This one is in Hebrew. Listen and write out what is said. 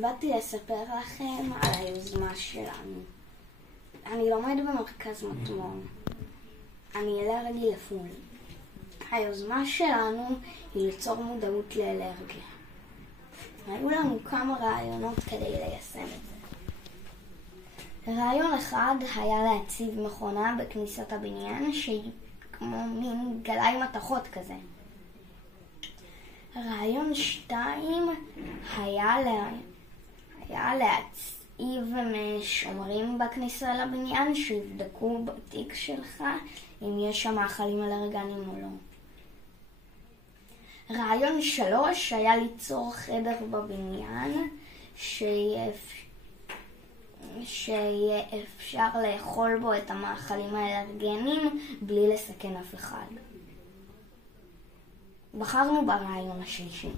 באתי לספר לכם על היוזמה שלנו. אני לומד במרכז מטמון. אני אלרגי לפול. היוזמה שלנו היא ליצור מודעות לאלרגיה. היו לנו כמה רעיונות כדי ליישם את זה. רעיון אחד היה להציב מכונה בכניסת הבניין שהיא כמו מין גלאי מתכות כזה. רעיון 2 היה להציב שומרים בכניסה לבניין שיבדקו בתיק שלך אם יש שם מאכלים אלרגניים או לא. רעיון 3 היה ליצור חדר בבניין שיהיה אפשר לאכול בו את המאכלים האלרגניים בלי לסכן אף אחד. בחרנו ברעיון השלישי.